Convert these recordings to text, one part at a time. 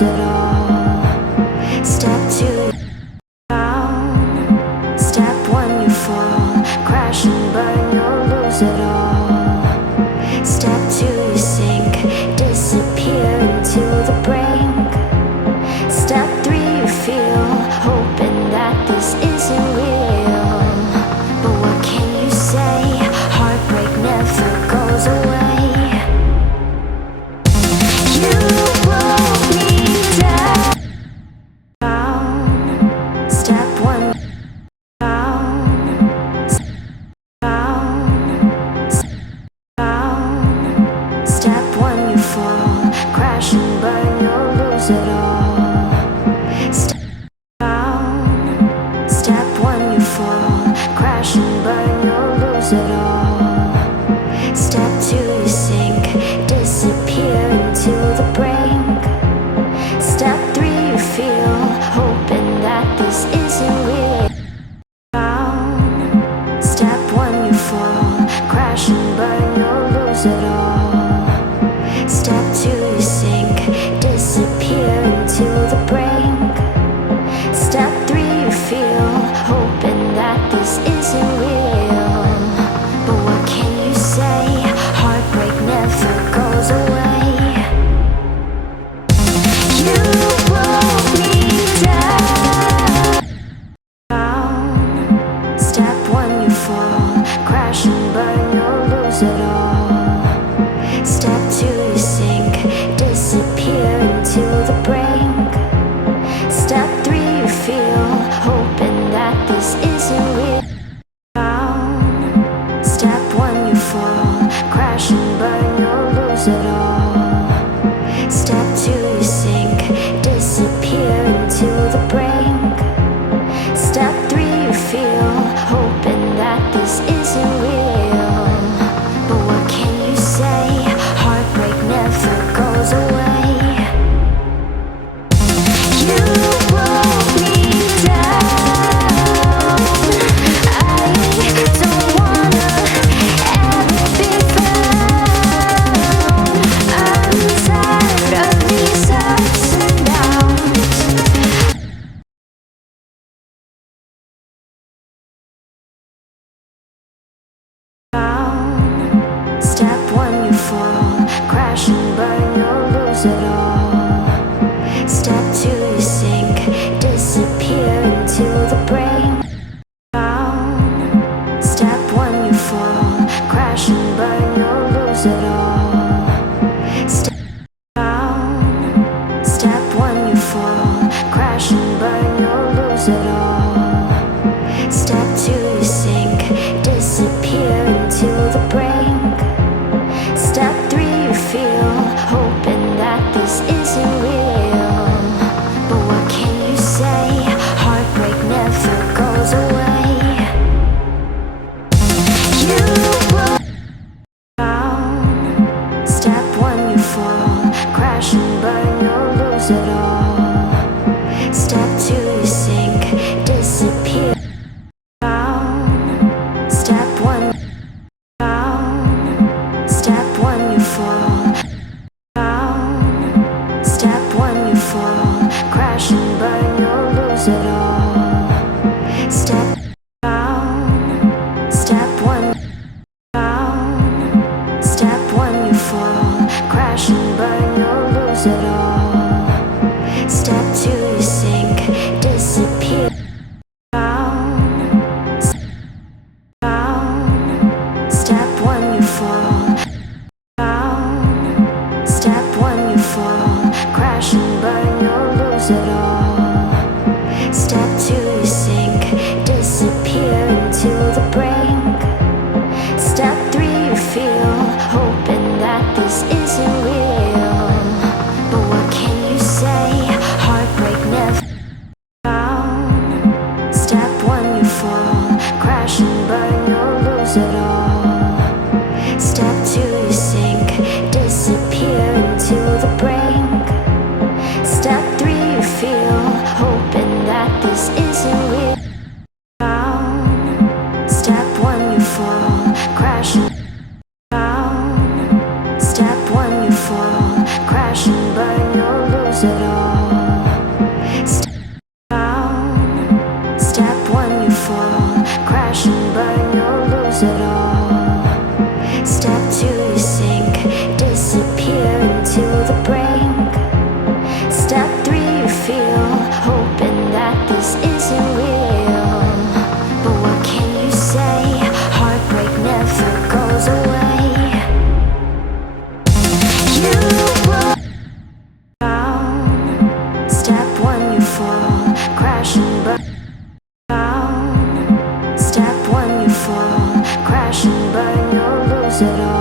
lose it all. Step two, down. Step one, you fall. Crash and burn, you'll lose it all. Step two, you sink. Disappear into the brink. Step three, you feel. Hoping that this isn't real. But what can you say? Heartbreak never goes away. You broke me down. Step one, down. Step one, you fall. Crash and burn, you'll lose it all. Step one, you fall. Crash and burn, you'll lose it all. Step two, you sink. Disappear into the brink. Step three, you feel. Hoping that this isn't real. Step one, you fall. Crash and burn, you'll lose it all. Step two, you sink. Disappear into the brink. Step three, you feel. Hoping that this isn't real. But what can you say? Heartbreak never goes away. You broke me down. Step one, you fall. Crash and burn, you'll lose it all. Step two, you sink. Disappear into the brink. Step three, you feel. Hoping that this isn't real. Step one, you fall. Crash and burn, you'll lose it all. Step two, you sink. Disappear into the brink. Step three, you feel. Hoping that this isn't real. But what can you say? Heartbreak never goes away. You broke me down. I don't wanna ever be found. I'm tired of these ups and downs. Step one, you fall. Crash and burn, you'll lose it all. Step two, you sink. Disappear into the brink. Step one, you fall. Crash and burn, you'll lose it all. Step one, you fall. Crash and burn, you'll lose it all. Step two, you sink. Disappear into the brink. Step three, you feel. Hoping that this isn't real. But what can you say? Heartbreak never goes away. You broke down. Step one, you fall. Crash and burn, you'll lose it all. Step two, you sink. Disappear. Step one, step one, you fall. Step one, you fall. Crash and burn, you'll lose it all. Step one, step one, you fall. Crash and burn, you'll lose it all. Step two, you sink. Disappear. Step one, you fall. Step one, you fall. Crash and burn, you'll lose it all. Step two, you sink. Disappear into the brink. Step three, you feel. Hoping that this isn't real. But what can you say? Heartbreak never. Step one, you fall. Crash and burn, you'll lose it all. Step two, you sink. Disappear into the brink. Step three, you feel. Hoping that this isn't real. Step one, you fall. Crash and Step one, you fall. Crash and burn, you'll lose it all.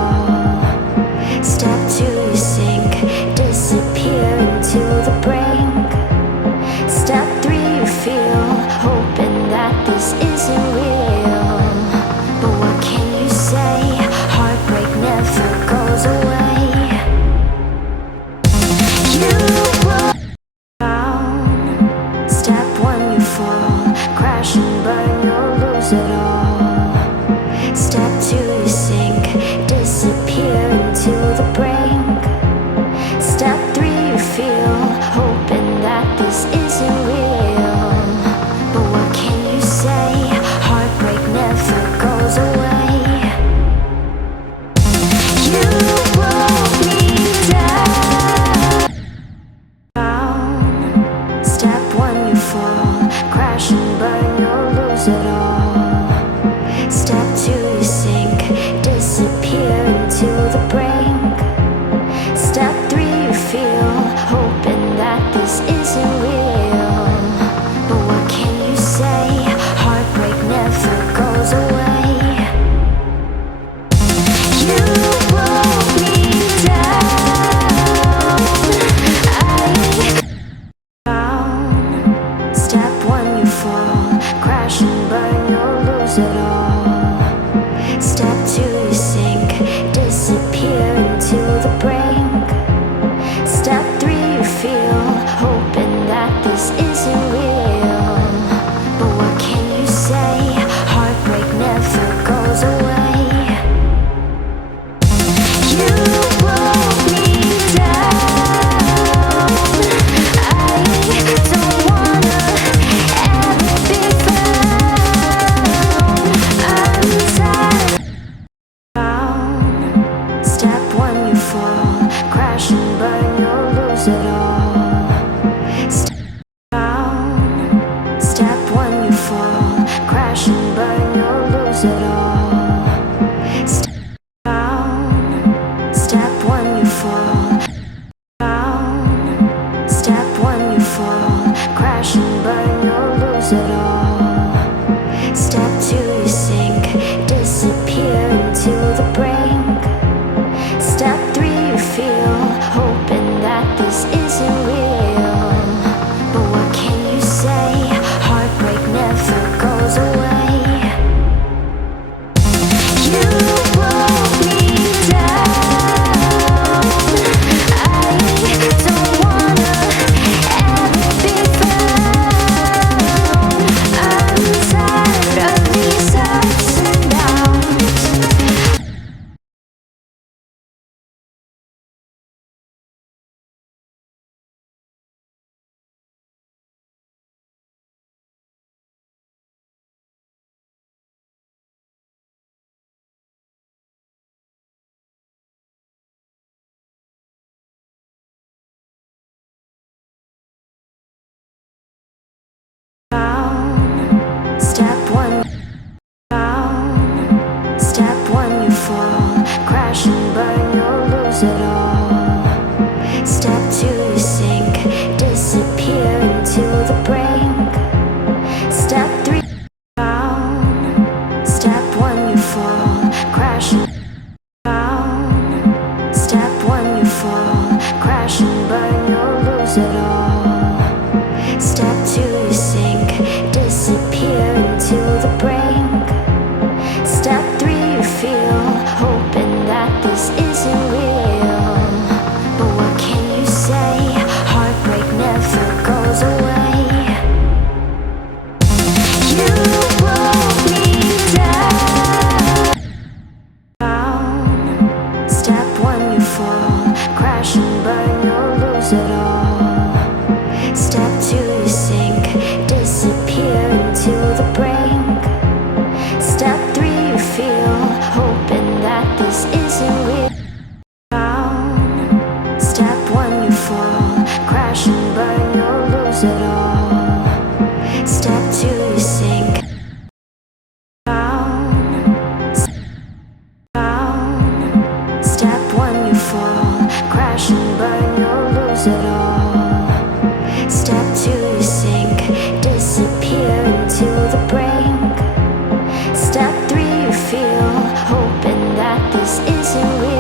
all. Step 2, you sink, disappear into the brink. Step 3, you feel, hoping that this isn't real. But what can you say? Heartbreak never goes away. You roll down. Step 1, you fall, crash and burn, you'll lose it all. Step 2, you sink, disappear into the brink. Step 3, you feel, hoping that this isn't real. But what can you say? Heartbreak never goes away. You broke me down. Step 1, you fall, crash and burn, you'll lose it all. Step 2, you sink, disappear into the brink. Step 3, you feel, hoping that this isn't real. But what can you say? Heartbreak never goes away. You broke me down. Step 1, you fall, crash and burn, you'll lose it all. Step 2, you sink, disappear into the brink. Step 3, you feel, hoping that this isn't real. But what can you say? Heartbreak never goes away. You broke me down. I don't wanna ever be found. I'm tired. Step 1, you fall, crash and burn, you'll lose it all. Step 1, you fall, crash and burn, you'll lose it all. Step 1, you fall. Step 1, you fall, crash and burn, you'll lose it all. Step 2, you sink, disappear into the brink. Step 3, you feel, hoping that this isn't real. But what can you say? Heartbreak never goes away. You broke me down. I don't wanna ever be found. I'm tired of these ups and downs. Step 1, Step 1, you fall, crash and burn, you'll lose it all. Step 2, you sink, disappear into the brink. Step 3, Step 1, you fall, crash and Step 1, you fall, crash and burn, you'll lose it all. Step 2, you sink, disappear into the brink. Step 3, you feel, hoping that this isn't real. But what can you say? Heartbreak never goes away. You broke me down. Step 1, you fall, crash and burn, you'll lose it all. Step 2, you sink, disappear into the brink. Step 3, you feel, hoping that this isn't real. Step 1, you fall, crash and burn, you'll lose it all. Step 2, you sink. Step 1, you fall, crash and burn, you'll lose it all. Step 2, you sink, disappear into the brink. Step 3, you feel, hoping that this isn't real.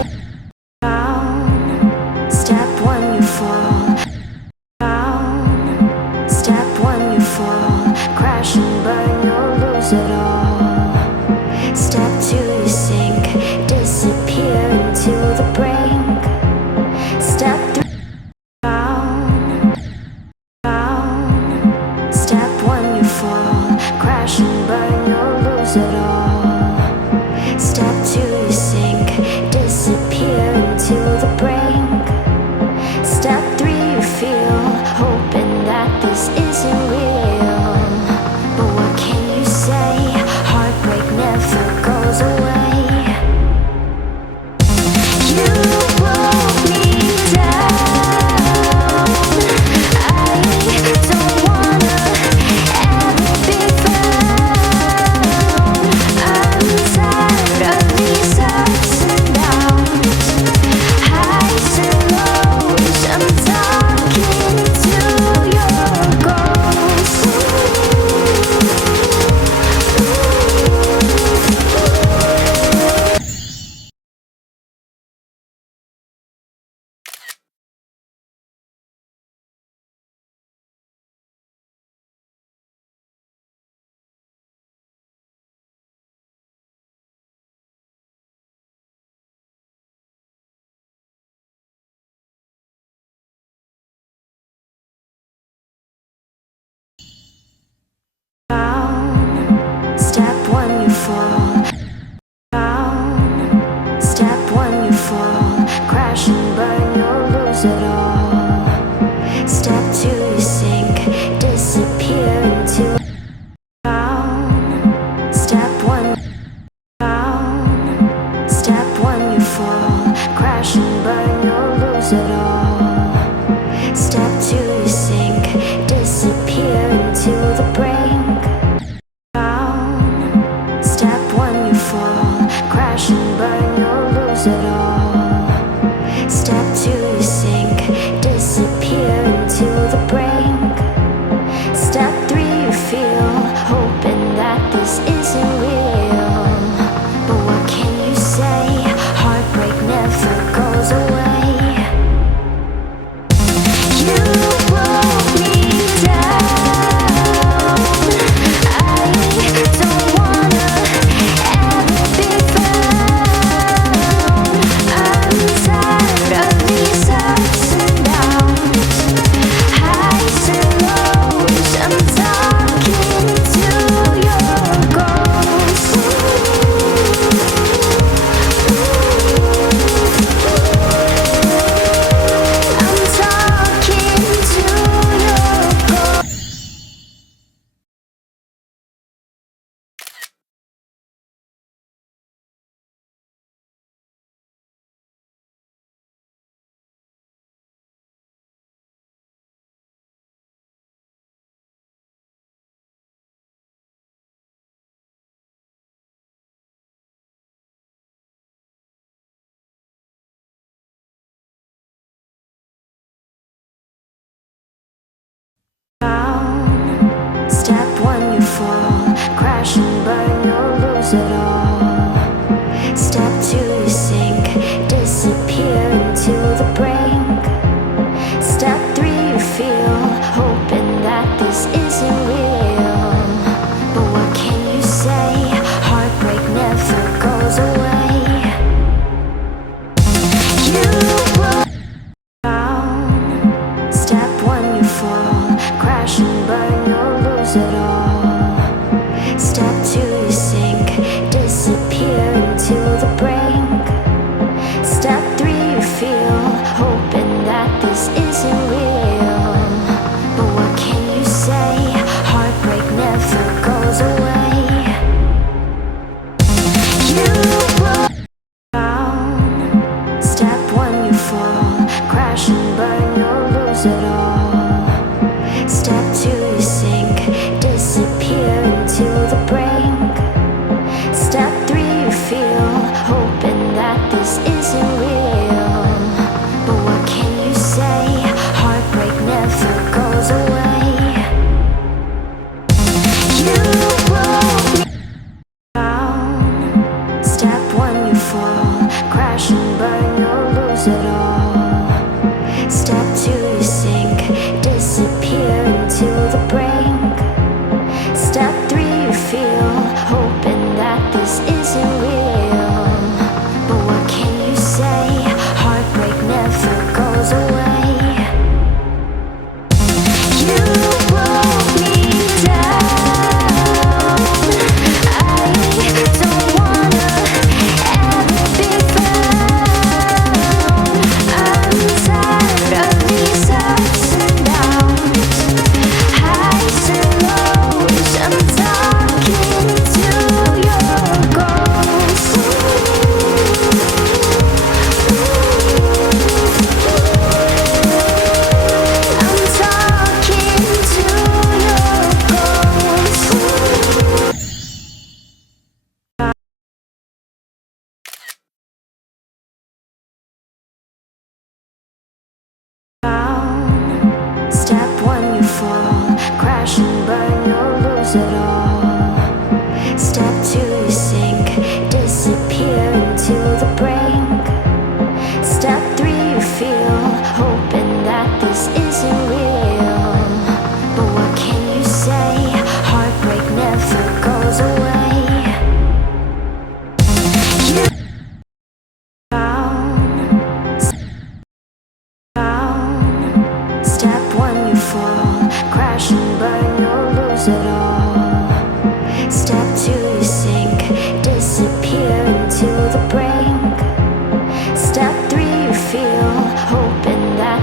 lose it all. Step two, you sink, disappear into down. Step one, down. Step one, you fall, crash and burn, you'll lose it all. Step two, you sink, disappear into the brink. Down. Step one, you fall, crash and burn, you'll lose it all. Step two, you sink, disappear into the brink. Step three, you feel, hoping that this isn't real. But what can you say? Heartbreak never goes away. You broke me down. I don't wanna ever be found. I'm tired of these ups and downs, highs and lows. I'm talking to your ghost. I'm talking to your ghost. Down. Step one, you fall, crash and burn, you'll lose it all. Step two, you sink, disappear into the brink. Step three, you feel, hoping that this isn't real. But what can you say? Heartbreak never goes away. You broke down. Step one, you fall, crash and burn, you'll lose it all. Step two, you sink, disappear into the brink. Step three, you feel, hoping that this isn't real. But what can you say? Heartbreak never goes away. You broke down. Step one, you fall, crash and burn, you'll lose it all. Step two, you sink, disappear into the brink. Step three, you feel, hoping that this isn't real. But what can you say? Heartbreak never goes away. You broke me down. Step one, you fall, crash and burn, you'll lose it all. Step two, you sink, disappear into the brink. Step three, you feel, hoping that this isn't real. But what can you say? Heartbreak never goes away. You broke me down. I don't wanna ever be found. I'm tired of these ups and downs, highs and lows. I'm talking to your ghost. I'm talking to your ghost. Down. Step one, you fall, crash and burn, you'll lose it all. Step two, you sink, disappear into the brink. Step three, you feel, hoping that this isn't real. But what can you say? Heartbreak never goes away. You down. Down. Step one, you fall, crash and burn, you'll lose it all. Step two, you sink, disappear into the brink. Step three, you feel, hoping that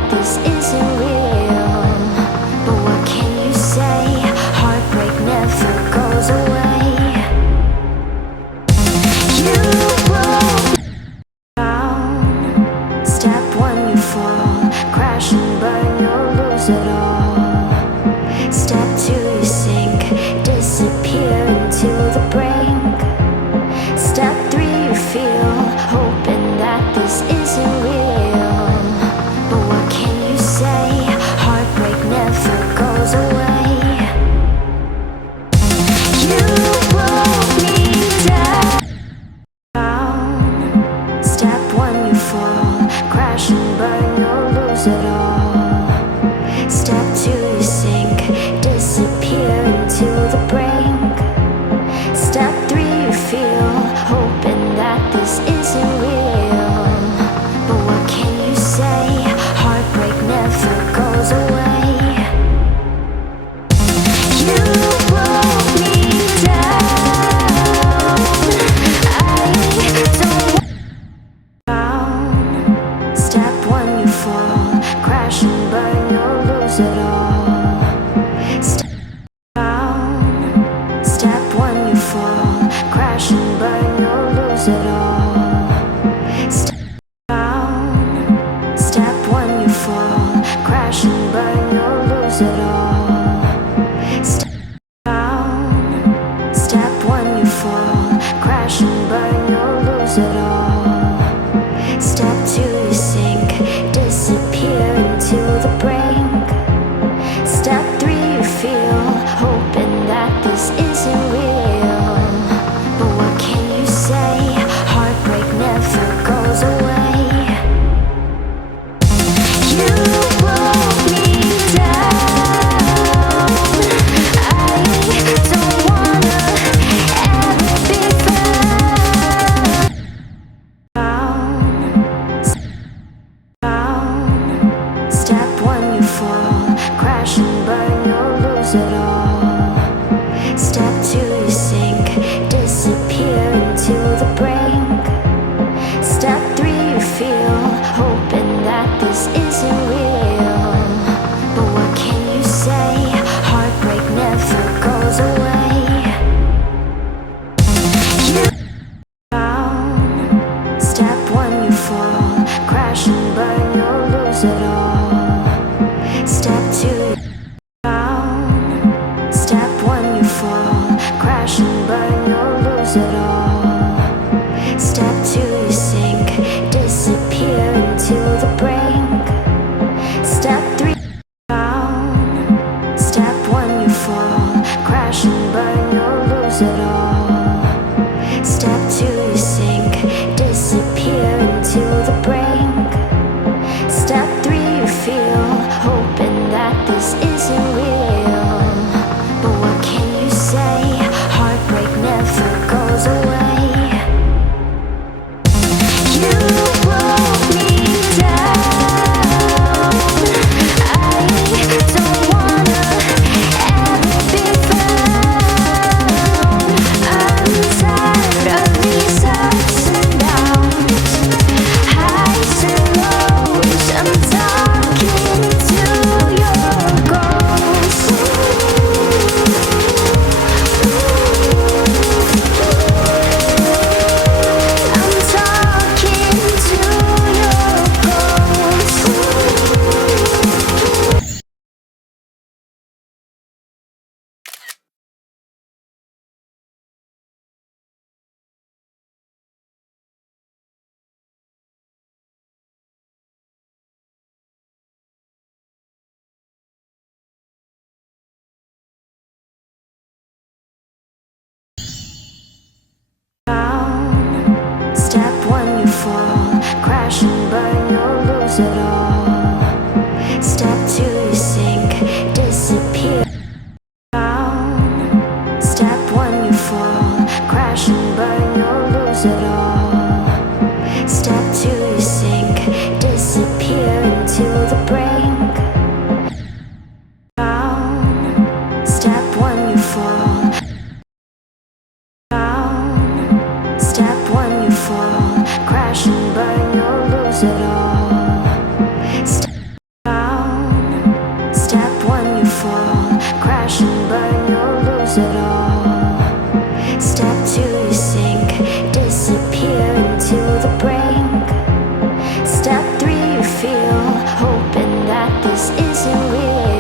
lose it all. Step two, you sink, disappear into the brink. Step three, you feel, hoping that this isn't real. But what can you say? Heartbreak never goes away. You broke me down. Step one, you fall, crash and burn, you'll lose it all. Step two, you sink, disappear into the brink. Step three, you feel, hoping that this isn't real. But what can you say? Heartbreak never goes away. You broke me down. I don't want. Step one, you fall, crash and burn, you'll lose it all. Step one, you fall, crash and burn, you'll lose it all. Step one, you fall, crash and burn, you'll lose it all. Step one, you fall, crash and burn, you'll lose it all. Step two, you sink, disappear into the brink. Step three, you feel, hoping that this isn't real. But what can you say? Heartbreak never goes away. You broke me down. I don't wanna ever be found. Step one, you fall, crash and burn, you'll lose it all. Step two, you sink, disappear into the brink. Step three, you feel, hoping that this isn't real. But what can you say? Heartbreak never goes away. Step one, you fall, crash and burn, you'll lose it all. Step two, step one, you fall, crash and burn, you'll lose it all. Step two, you sink, disappear into the brink. Step three, step one, you fall, crash and burn, you'll lose it all. Step two, you sink, disappear into the brink. Step three, you feel, hoping that this isn't real. But what can you say? Heartbreak never goes away. You broke me down. I don't wanna ever be found. I'm tired of these ups and downs, highs and lows. I'm talking to your ghost. I'm talking to your ghost. Step one, you fall, crash and burn, you'll lose it all. Step two, you sink, disappear. Step one, you fall, crash and burn, you'll lose it all. Step two, you sink, disappear into the brink. Step one, you fall. Step one, you fall, crash and burn, you'll lose it all. Step one, you fall, crash and burn, you'll lose it all. Step two, you sink, disappear into the brink. Step three, you feel, hoping that this isn't real.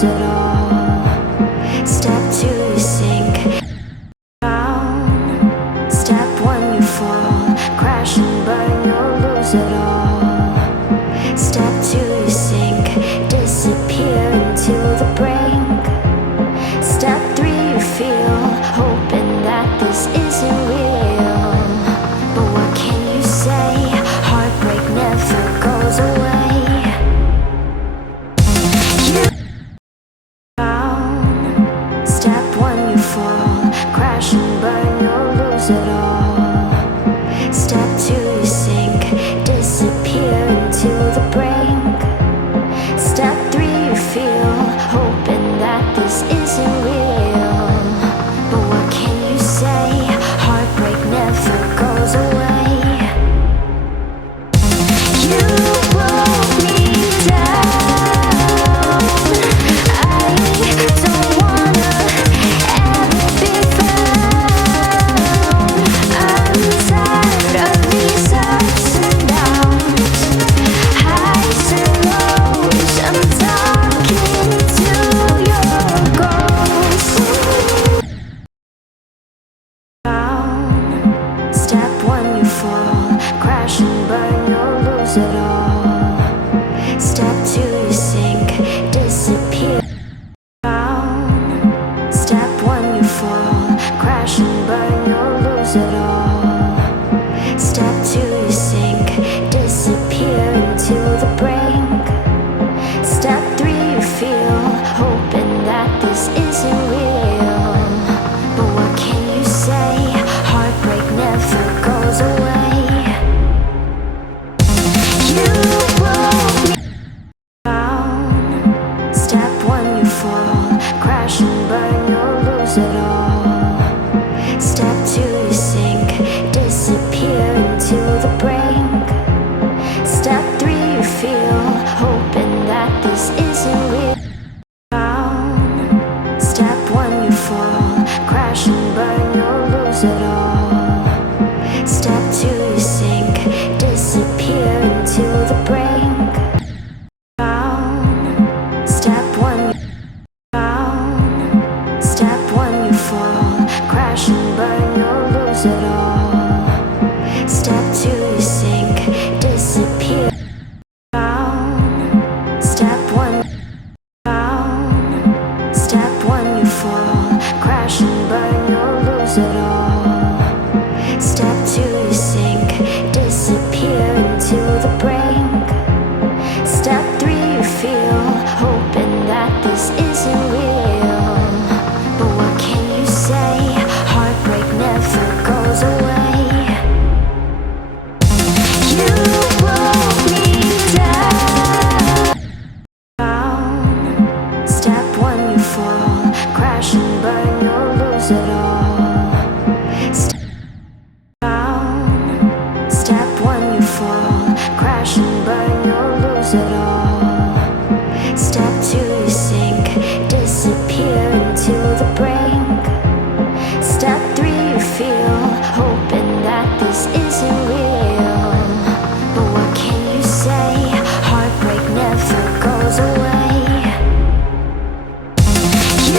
lose it all. Step two, you sink down. Step one, you fall, crash and burn, you'll lose it all. Step two, you sink, disappear into the brink. Step three, you feel, hoping that this isn't real. But what can you say? Heartbreak never goes away. You down. Step one, you fall, crash and burn, you'll lose it all. Step two, you sink, disappear into the brink. Step three, you feel, hoping that this isn't real. But what can you say? Heartbreak never goes away. You broke me down. I don't wanna ever be found. I'm tired of these ups and downs, highs and lows. I'm talking to your ghost. Down. Step one, you fall, crash and burn, you'll lose it all. Step two, you sink, disappear. Down. Step one, you fall, crash and burn, you'll lose it all. Step two, you sink, disappear into the brink. Step three, you feel, hoping that this isn't real. But what can you say? Heartbreak never goes away. You broke me down. Step one, you fall, crash and burn, you'll lose it all. Step two, you sink, disappear into the brink. Step three, you feel, hoping that this isn't real. Down. Step one, you fall, crash and burn, you'll lose it all. Step two, you sink, disappear into the brink. Down. Step one, down. Step one, you fall, crash and burn, you'll lose it all. Step two, you sink, disappear. Down. Step one, down. Step one, you fall, crash and burn, you'll lose it all. Step two, you sink, disappear into the brink. Step three, you feel, hoping that this isn't real. But what can you say? Heartbreak never goes away. You broke me down. Step one, you fall, crash and burn, you'll lose it all. Step one, you fall, crash and burn, you'll lose it all. Step two, you sink, disappear into the brink. Step three, you feel, hoping that this isn't real. But what can you say? Heartbreak never goes away.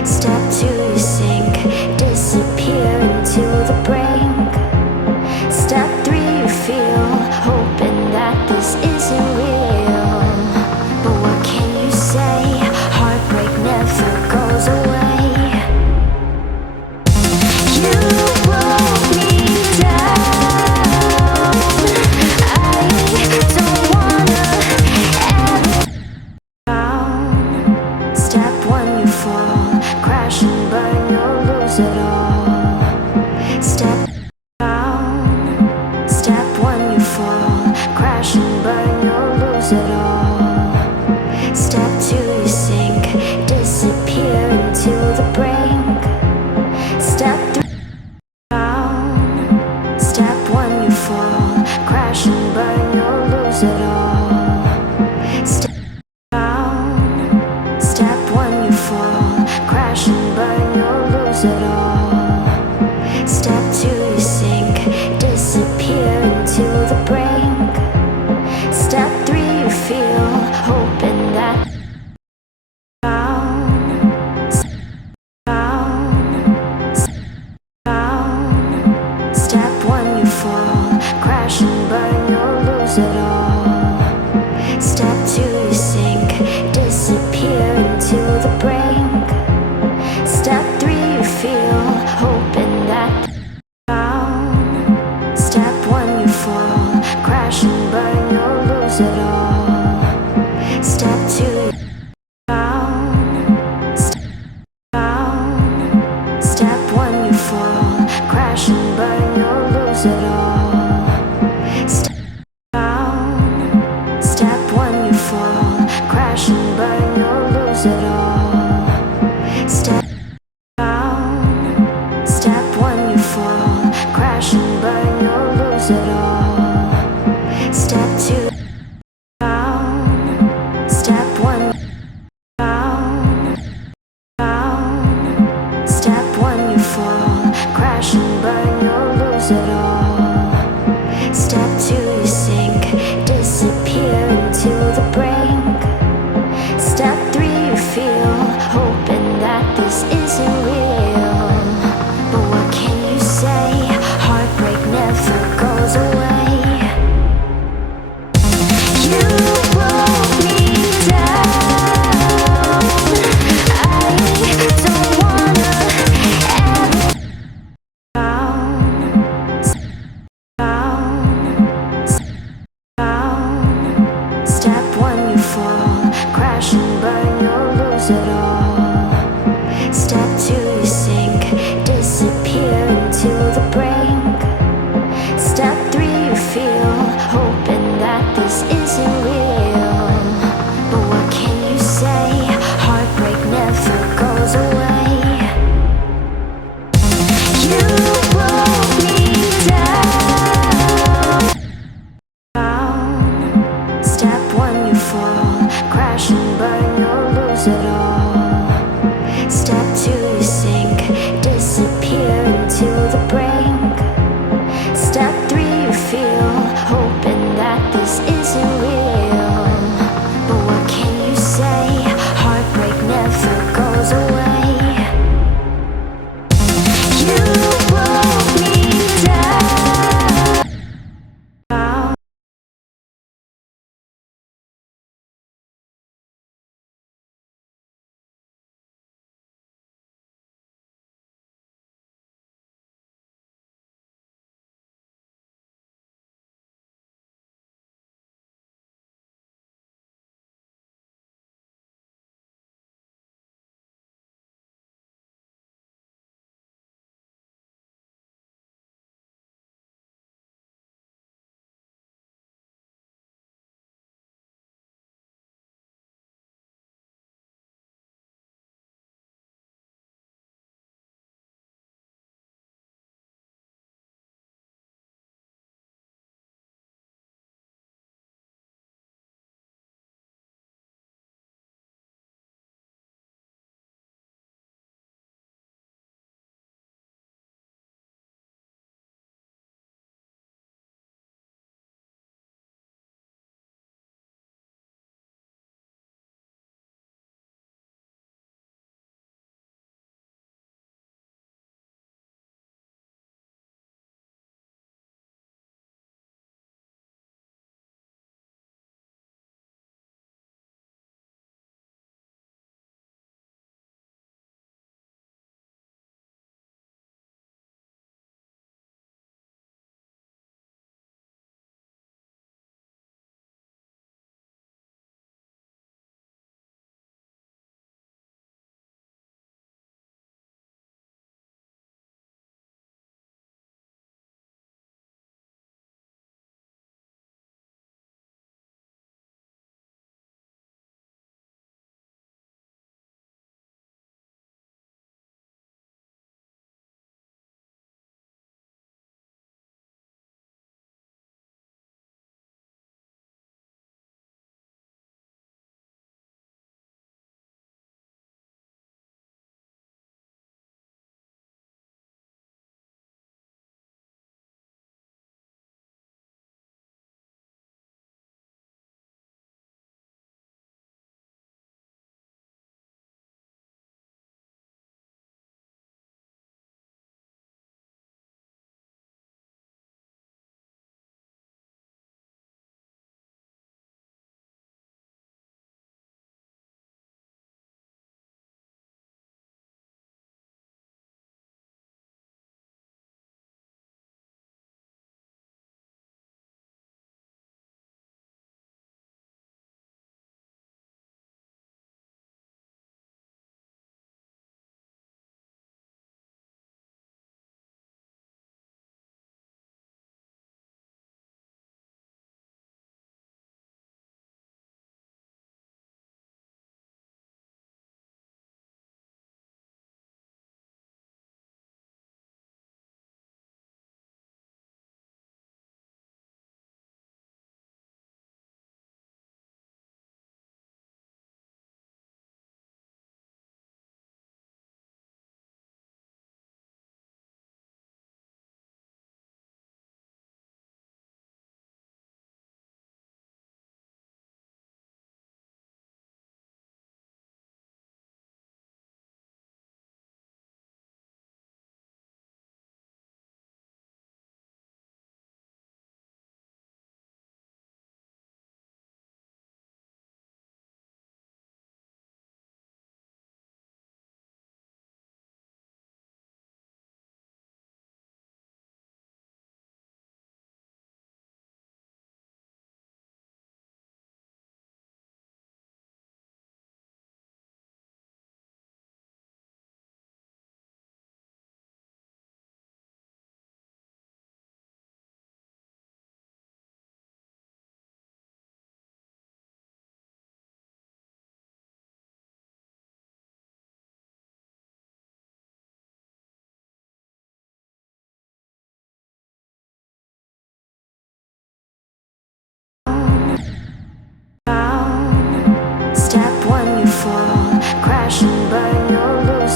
Step two, you sink, disappear into the brink. Step three, you feel, hoping that this isn't real. But what can you say? Heartbreak never goes away. You broke me down. I don't wanna ever drown. Step one, you fall, crash and burn, you'll lose it all. Step down. Step one, you fall, crash and burn, you'll lose it all. Step two, you sink, disappear into the brink. Step three, down. Step one, you fall, crash and burn, you'll lose it all. Step down. Step one, you fall, crash and burn, you'll lose it all. Step two, you sink, disappear into the brink. Step three, you feel, hoping that down, down, down. Step one, you fall, crash and burn, you'll lose it all. Step two, you sink, disappear into the brink.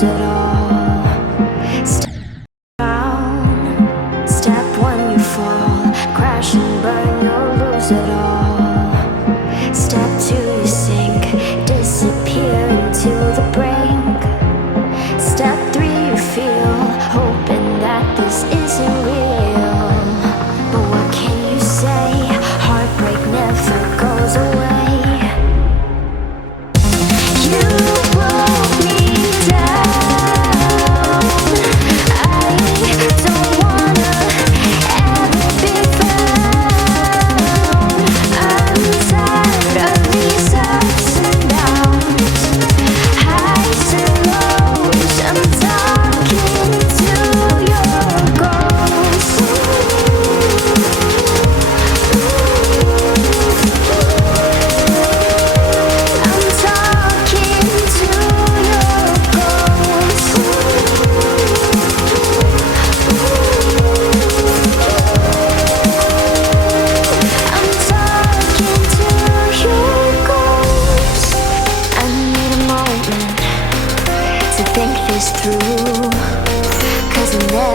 it all. Step down, step one, you fall, crash and burn, you'll lose it all. Step two, you sink, disappear into the brink. Step three, you feel, hoping that this isn't real. But what can you say? Heartbreak never goes away. You broke me down. I don't wanna ever be found. I'm tired of these ups and downs, highs and lows. I'm talking to your ghost. I'm talking to your ghost. I'm talking to your ghost. I need a moment to think this through, 'cause I never